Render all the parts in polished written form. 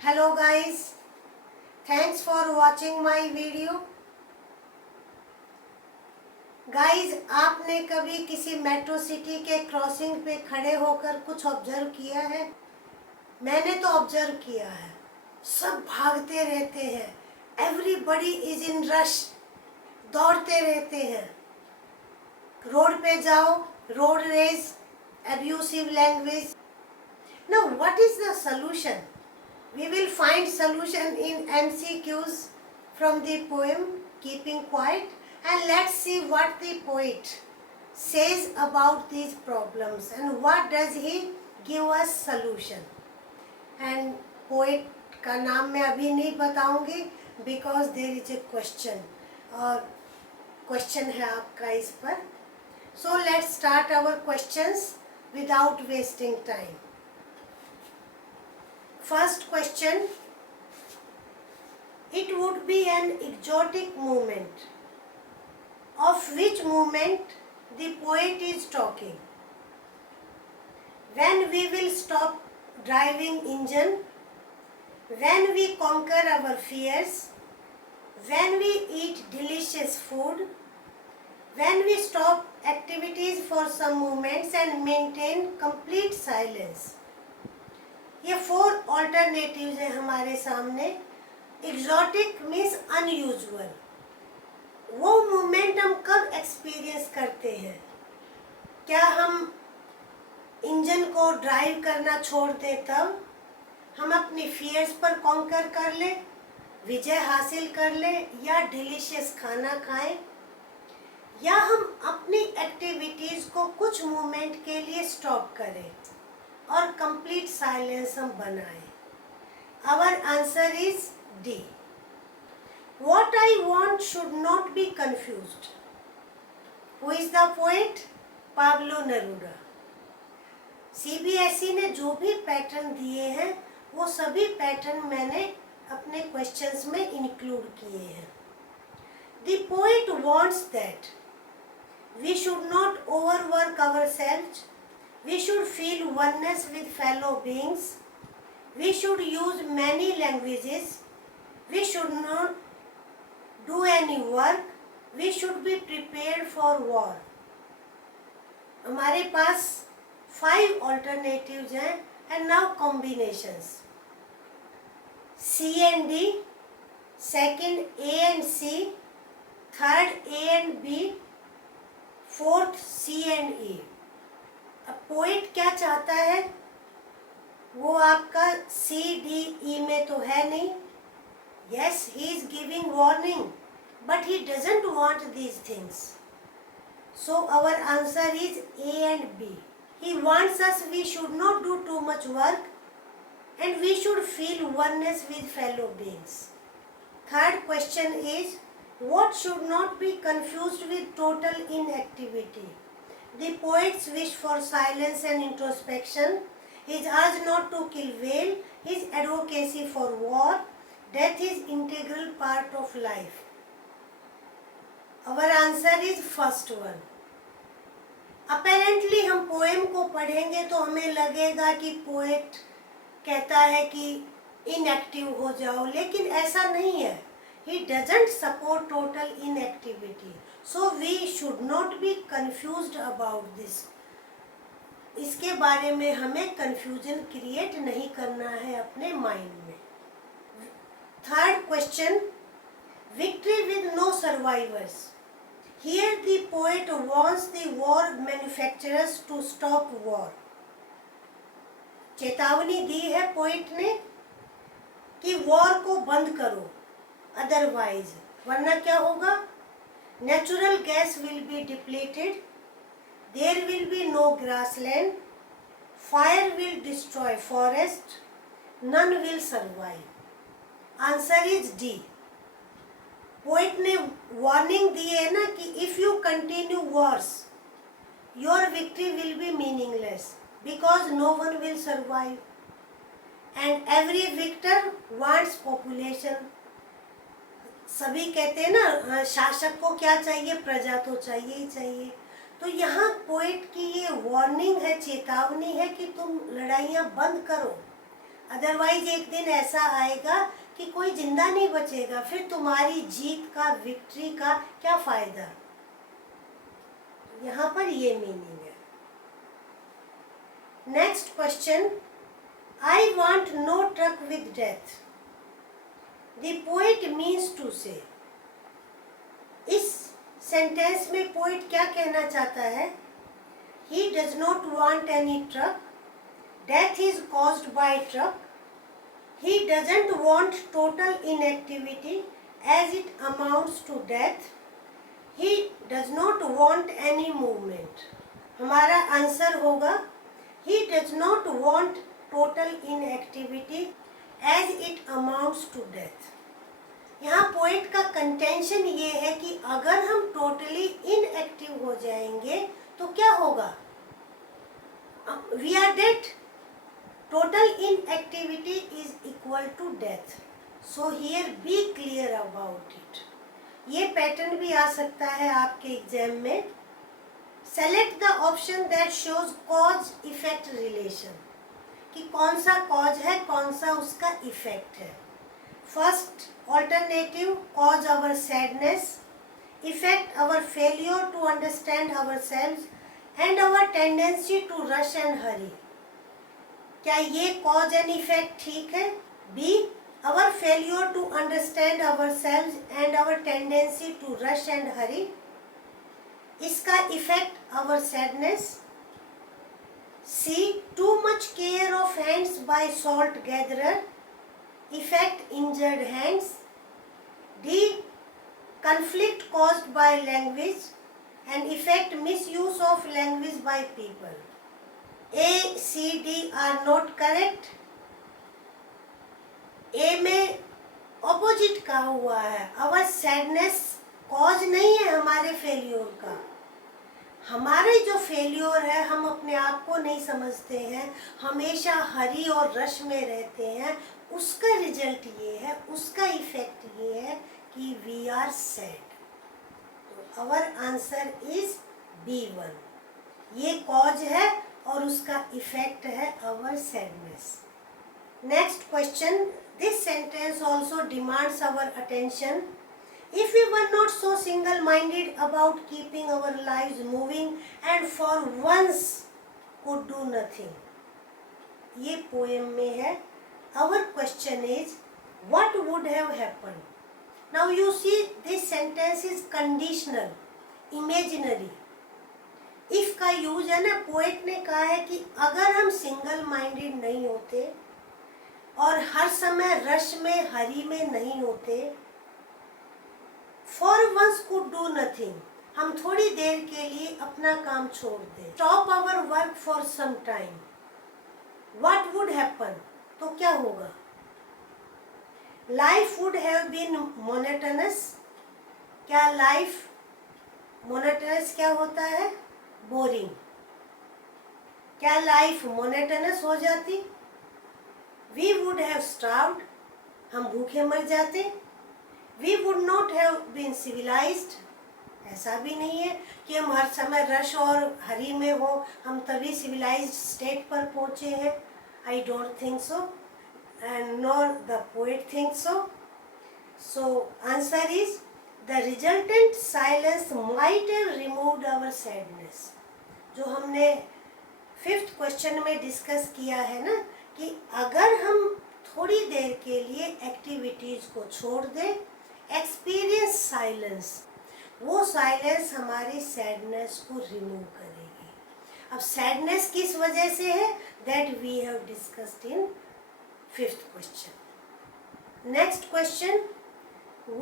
Hello guys, thanks for watching my video. Guys, आपने कभी किसी मेट्रो सिटी के क्रॉसिंग पे खड़े होकर कुछ ऑब्जर्व किया है? मैंने तो ऑब्जर्व किया है। सब भागते रहते हैं, एवरीबडी इज इन रश, दौड़ते रहते हैं। रोड पे जाओ, road rage, abusive language. Now what is the solution? We will find solution in MCQs from the poem Keeping Quiet, and let's see what the poet says about these problems and what does he give us solution. And poet का नाम मैं अभी नहीं बताऊंगी because there is a question और question है आपका इस पर. So let's start our questions without wasting time. First question, it would be an exotic movement. Of which movement the poet is talking? When we will stop driving engine, when we conquer our fears, when we eat delicious food, when we stop activities for some moments and maintain complete silence. ये 4 alternatives हैं हमारे सामने. Exotic means unusual. वो moment हम कब experience करते हैं? क्या हम इंजन को ड्राइव करना छोड़ दें तब? हम अपनी फियर्स पर कॉन्कर कर ले, विजय हासिल कर ले, या डिलीशियस खाना खाएं, या हम अपनी एक्टिविटीज़ को कुछ मोमेंट के लिए स्टॉप करें और कंप्लीट साइलेंस हम बनाएं? Our answer is D. What I want should not be confused. Who is the poet? Pablo Neruda. CBSE ने जो भी पैटर्न दिए हैं वो सभी पैटर्न मैंने अपने क्वेश्चंस में इंक्लूड किए हैं. The poet wants that we should not overwork ourselves. We should feel oneness with fellow beings. We should use many languages. We should not do any work. We should be prepared for war. हमारे पास 5 alternatives हैं and now combinations. C and D, second A and C, third A and B, fourth C and E. अब poet क्या चाहता है? वो आपका C D E में तो है नहीं. Yes, he is giving warning, but he doesn't want these things. So our answer is A and B. He wants us we should not do too much work and we should feel oneness with fellow beings. Third question is what should not be confused with total inactivity. The poet's wish for silence and introspection, his urge not to kill whale, his advocacy for war, death is integral part of life. Our answer is first one. Apparently हम poem को पढ़ेंगे तो हमें लगेगा कि poet कहता है कि इनएक्टिव हो जाओ, लेकिन ऐसा नहीं है. He doesn't support total inactivity. So we should not be confused about this. इसके बारे में हमें confusion create नहीं करना है अपने mind में. Third question, victory with no survivors. Here the poet wants the war manufacturers to stop war. चेतावनी दी है पोइट ने कि वॉर को बंद करो, अदरवाइज वरना क्या होगा? Natural gas will be depleted, there will be no grassland, fire will destroy forest, none will survive. Answer is D. Poet ने वार्निंग दी है ना कि if you continue wars your victory will be meaningless because no one will survive and every victor wants population. सभी कहते हैं ना, शासक को क्या चाहिए? प्रजा तो चाहिए ही चाहिए. तो यहाँ पोइट की ये वार्निंग है, चेतावनी है कि तुम लड़ाइयाँ बंद करो, अदरवाइज एक दिन ऐसा आएगा कि कोई जिंदा नहीं बचेगा, फिर तुम्हारी जीत का, विक्ट्री का क्या फायदा। यहाँ पर ये मीनिंग है। Next question, I want no truck with death. The poet means to say. इस सेंटेंस में पोएट क्या कहना चाहता है? He does not want any truck. Death is caused by truck. He doesn't want total inactivity as it amounts to death. He does not want any movement. हमारा answer होगा He does not want total inactivity as it amounts to death. यहाँ poet का contention ये है कि अगर हम totally inactive हो जाएंगे तो क्या होगा? We are dead. Total inactivity is equal to death. So here be clear about it. ये पैटर्न भी आ सकता है आपके एग्जाम में। Select the option that shows cause effect relation, कि कौन सा कॉज है, कौन सा उसका इफेक्ट है। First alternative, cause our sadness, effect our failure to understand ourselves and our tendency to rush and hurry. क्या ये कॉज एंड इफेक्ट ठीक है? B, our failure to understand ourselves and our tendency to rush and hurry, इसका effect our sadness. C, too much care of hands by salt gatherer, effect injured hands. D, conflict caused by language and effect misuse of language by people. A, C, D are not correct. A में opposite का हुआ है। our sadness cause नहीं है हमारे failure का। हमारे जो फेल्योर है, हम अपने आप को नहीं समझते हैं, हमेशा हरी और रश में रहते हैं, उसका रिजल्ट ये है, उसका इफेक्ट ये है कि वी आर सैड। तो आवर आंसर इज B1। ये कॉज है और उसका इफेक्ट है our sadness. Next question, this sentence also demands our attention. If we were not so single-minded about keeping our lives moving and for once could do nothing. ये poem में है। Our question is, what would have happened? Now you see this sentence is conditional, imaginary. If का use है ना, poet ने कहा है कि अगर हम सिंगल माइंडेड नहीं होते और हर समय रश में, हरी में नहीं होते, for once could do nothing, हम थोड़ी देर के लिए अपना काम छोड़ दें, stop our work for some time, what would happen? तो क्या होगा? Life would have been monotonous. क्या life monotonous क्या होता है? Boring. क्या life monotonous हो जाती? We would have starved. हम भूखे मर जाते। We would not have been civilized. ऐसा भी नहीं है कि हम हर समय रश और हरी में हो, हम तभी civilized state पर पहुँचे हैं। I don't think so, and nor the poet thinks so. So answer is, the resultant silence might have removed our sadness. जो हमने 5th क्वेश्चन में डिस्कस किया है ना, कि अगर हम थोड़ी देर के लिए एक्टिविटीज को छोड़ दें, एक्सपीरियंस साइलेंस, वो साइलेंस हमारी सैडनेस को रिमूव करेगी। अब सैडनेस किस वजह से है? That we have discussed in 5th question. Next question,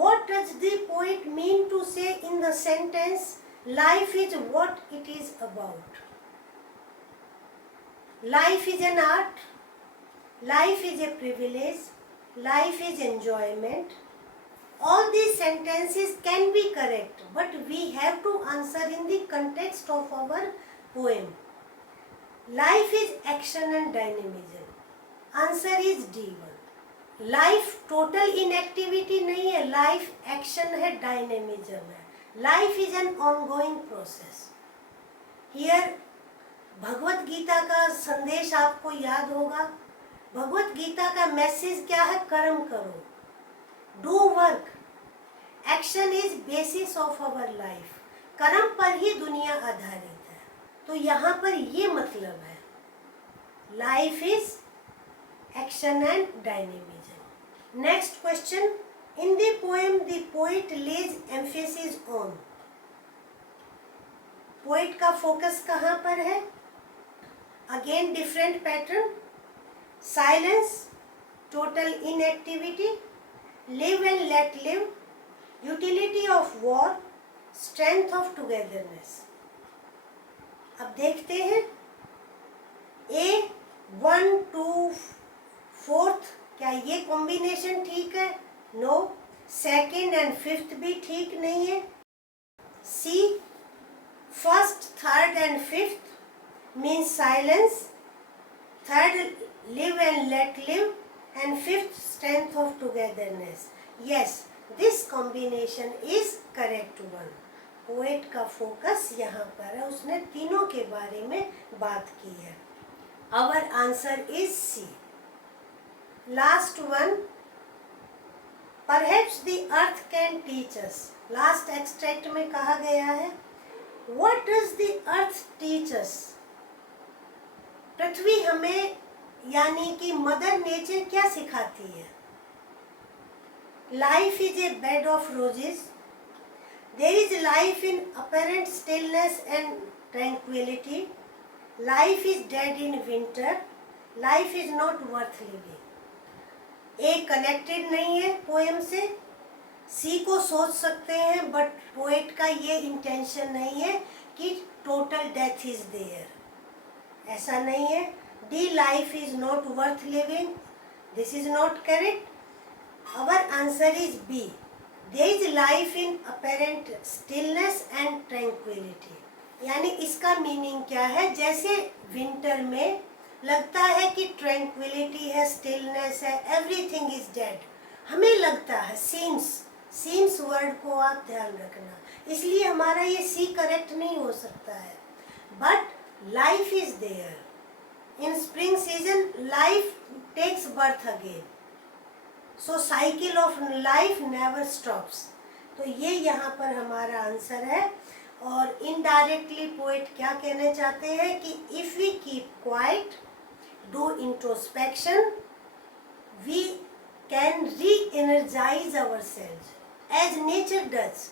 what does the poet mean to say in the sentence, life is what it is about? Life is an art, life is a privilege, life is enjoyment. All these sentences can be correct, but we have to answer in the context of our poem. Life is action and dynamism. Answer is D1। Life total inactivity नहीं है, life action है, dynamism है। Life is an ongoing process. Here Bhagavad Gita का संदेश आपको याद होगा, भगवत गीता का मैसेज क्या है? कर्म करो, do work, action is basis of our life. कर्म पर ही दुनिया आधारित है। तो यहाँ पर ये मतलब है, life is action and dynamism. Next question, in the poem the poet lays emphasis on. Poet का फोकस कहाँ पर है? Again different pattern, silence, total inactivity, live and let live, utility of war, strength of togetherness. अब देखते हैं, ए 1 2 4, क्या ये combination ठीक है? नो। सेकेंड एंड फिफ्थ भी ठीक नहीं है। C first, third and fifth means silence, third live and let live, and fifth strength of togetherness. Yes, this combination is correct one. Poet का फोकस यहाँ पर है, उसने तीनों के बारे में बात की है। Our answer is C. Last one, perhaps the earth can teach us. Last extract में कहा गया है, what does the earth teach us? पृथ्वी हमें यानी कि मदर नेचर क्या सिखाती है? Life is a bed of roses, there is life in apparent stillness and tranquillity, life is dead in winter, life is not worth living. A connected नहीं है poem से, सी को सोच सकते हैं, बट पोएट का ये इंटेंशन नहीं है कि टोटल डेथ इज देयर, ऐसा नहीं है। D, life is not worth living. This is not correct. Our answer is B. There is life in apparent stillness and tranquility. यानी इसका मीनिंग क्या है? जैसे विंटर में लगता है कि ट्रैंक्विलिटी है, स्टिलनेस है, एवरीथिंग इज डेड, हमें लगता है, सीम्स वर्ड को आप ध्यान रखना, इसलिए हमारा ये सी करेक्ट नहीं हो सकता है। But life is there. In spring season, life takes birth again. So cycle of life never stops. तो ये यहाँ पर हमारा आंसर है। और इनडायरेक्टली पोएट क्या कहना चाहते हैं कि if we keep quiet, do introspection, we can re-energize ourselves as nature does.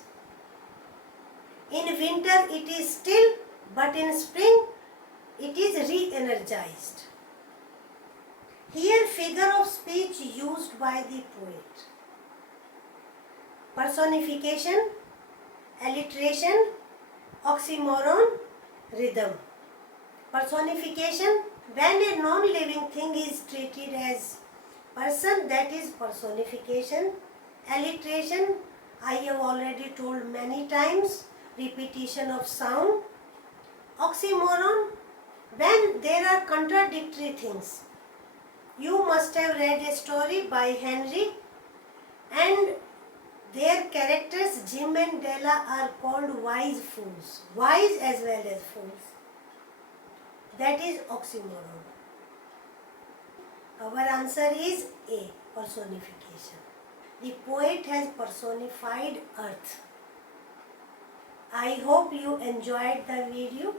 In winter it is still, but in spring it is re-energized. Here figure of speech used by the poet: personification, alliteration, oxymoron, rhythm. Personification, when a non-living thing is treated as person, that is personification. Alliteration, I have already told many times, repetition of sound. Oxymoron, when there are contradictory things. You must have read a story by Henry, and their characters Jim and Della are called wise fools, wise as well as fools. That is oxymoron. Our answer is A, personification. The poet has personified earth. I hope you enjoyed the video.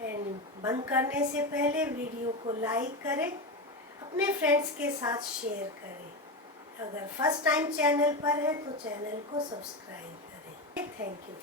And बंद करने से पहले video को like करें, अपने friends के साथ share करें। अगर फर्स्ट टाइम चैनल पर है तो चैनल को सब्सक्राइब करें। Thank you.